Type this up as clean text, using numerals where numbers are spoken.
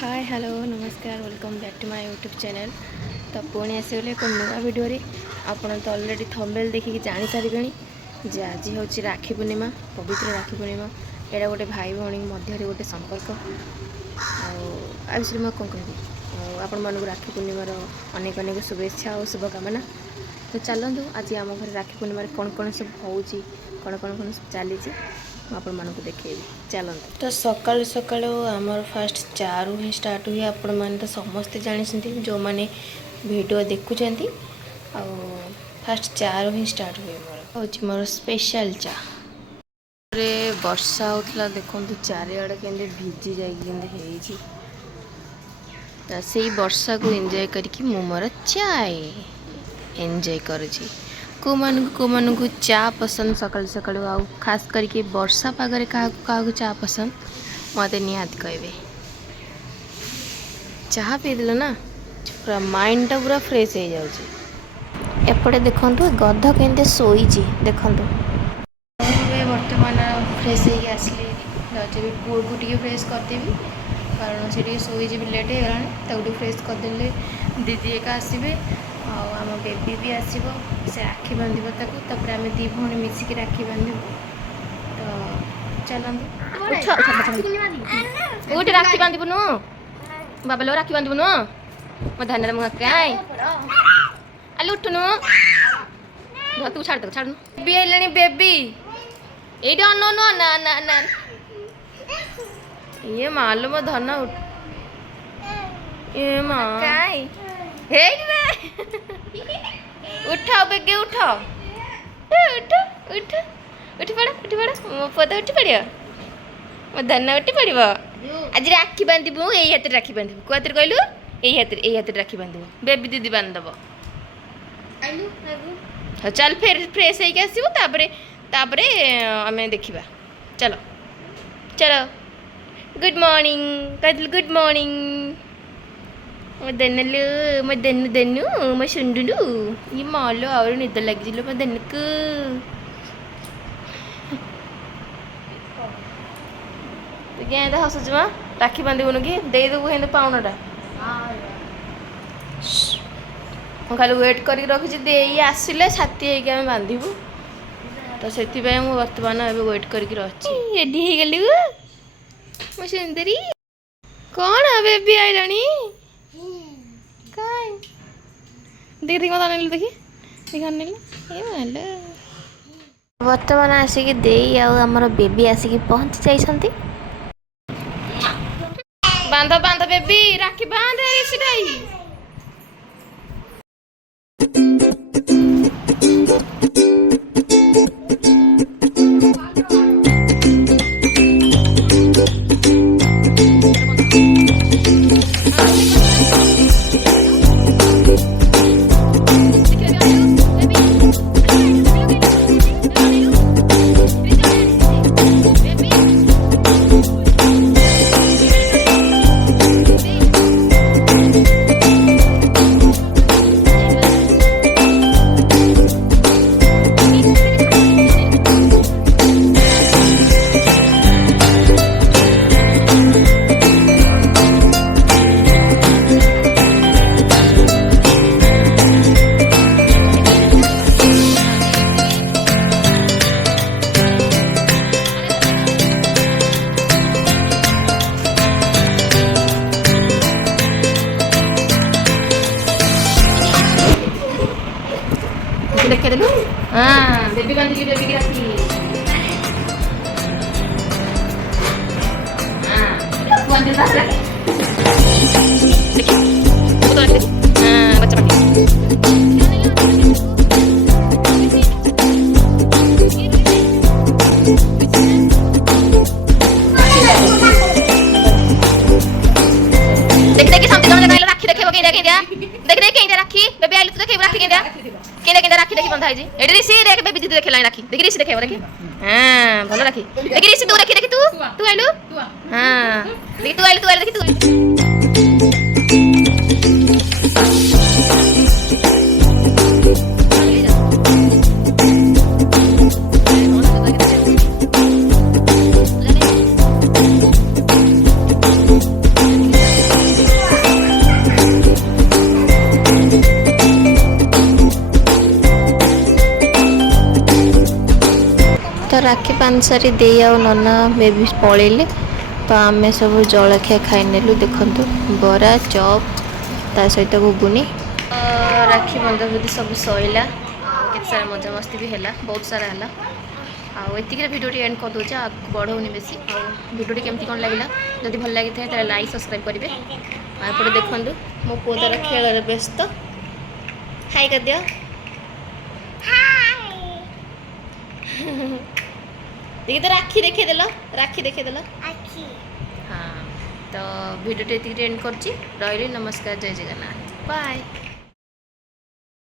हाय hello नमस्कार welcome back to my YouTube channel. तो पुणी आसगले एक नुआ वीडियो आपन तो ऑलरेडी थंबनेल देखिक जानी सारे जे आज हूँ राखी पूर्णिमा पवित्र राखी पूर्णिमा। यहाँ गोटे भाई भौणी मध्य गोटे संपर्क आविषय मैं कौन कह आपण मानक राखी पूर्णिमार अनेक अनेक शुभेच्छा और शुभकामना। तो चलतु आज आम घर राखी पूर्णिम कौन कौन सब हो कौन कौन कौन चली आपण मानक देखेबी चलते। तो सकाल सकाल आमर फास्ट चारू ही स्टार्ट हुए। आपण मैंने तो समस्ते जानते जो मैंने वीडियो देखुं फास्ट चारू ही स्टार्ट हुए मोर मोर स्पेशल चा। वर्षा होता देखो चारिआडे के भिजी जाइए से वर्षा को एंजॉय करके मु मोर चाय एंजॉय करुँची। को मानू चा पसंद सकाल सकाल आउ खास करके वर्षा पागरे क्या चा पसंद मत निहाती कहे। चाह पीदेल ना पूरा माइंड टा पूरा फ्रेश हो जाए। एपटे देखु गध के शोई देखु बर्तमान फ्रेश हो आसली भी पुओ को टे फ्रेश करदेवी कारण से शोई लेट हो फ्रेश करदे दीदी एक आसवे आम बेबी भी आसो से राखी बांध तापर आम दी भौणी मिसिक राखी बांधु। तो चलते उठ राखी बांधबु नु बाबा लो राखी बांधबु नु मो धान मुह कई आलू उठुनु तू छाड़ दे छाड़ बेबी आइलानी बेबी ये अन ना ना ना ये मालूम मो धन उठ ये माँ उठ बेगे उठ उठ उठ उठ पड़ मो पद उठ पड़ मो धन उठ पड़। आज राखी बांधबू यही हाथ राखी बांधबू को हाथ कहलु यही हाथ राखी बांधबू बेबी दीदी बांधब। हाँ चल फिर फ्रेश होके आसबू तापरे आम देखा चलो चलो गुड मॉर्निंग कहलु गुड मॉर्निंग मो देनलु मो देनु देनु मो सुंडुलु ये मालो और निद लगी मो देनु को क्या तो हसुच माँ राखी बांधबुन कि देदेबू हे पाउनटा खाली वेट कर रखी दे आसिले छाती होगी बांधबू। तो से बर्तमान वेट करके रेडी हो गलु मो सुंदरी कौन बेबी आइलानी देख देख मत देखी देखिए बर्तमान आसिक दे आमर बेबी आसिक पहुँची जाइछंती। बांध बांध बेबी राखी बांध ऋषि देखा देलु हाँ बेबी बांधी बेबी की राखी हाँ बांधी राखी देखिए वो तो ऐसे हाँ बच्चा देख देख सामने दोनों लगाइलो राखी देखे वो देख देख के राखी बेबी आइलो तो देखे राखी केंदा राखी देखी बंधा है एडी ऋषि देख बेबी दीदी देखे लाइन राखी देखी ऋषि देखे देखी हां भलो राखी देखी ऋषि तू देखी तू आइलु हां देखी तू आइलु देखी तू ରାକ୍ଷୀ ବାନ୍ଧି ସାରି ଦେଇ ଆଉ ନନା ବେବି ପଳେଇଲେ ତ ଆମେ ସବୁ ଜଳଖିଆ ଖାଇନେଲୁ। ଦେଖନ୍ତୁ ବରା ଚପ୍ ତା ସହିତ ଘୁଗୁନି। ରାକ୍ଷୀ ବନ୍ଧାବନ୍ଧି ସବୁ ସଇଲା। କେତେ ସାରା ମଜାମସ୍ତି ବି ହେଲା, ବହୁତ ସାରା ହେଲା। ଆଉ ଏତିକିରେ ଭିଡ଼ିଓଟି ଏଣ୍ଡ କରିଦେଉଛି, ଆଗକୁ ବଢ଼ଉନି ବେଶୀ। ଆଉ ଭିଡ଼ିଓଟି କେମିତି କ'ଣ ଲାଗିଲା, ଯଦି ଭଲ ଲାଗିଥାଏ ତାହେଲେ ଲାଇକ୍ ସବସ୍କ୍ରାଇବ୍ କରିବେ। ଆଉ ଏପଟେ ଦେଖନ୍ତୁ ମୋ ପୁଅ ତାର ଖେଳରେ ବ୍ୟସ୍ତ। ହାଇ କରିଦିଅ। देखिए तो राखी देखेदेल, राखी देखेदेल। हाँ तो भिडियो एंड कर रही। नमस्कार, जय जगन्नाथ, बाय।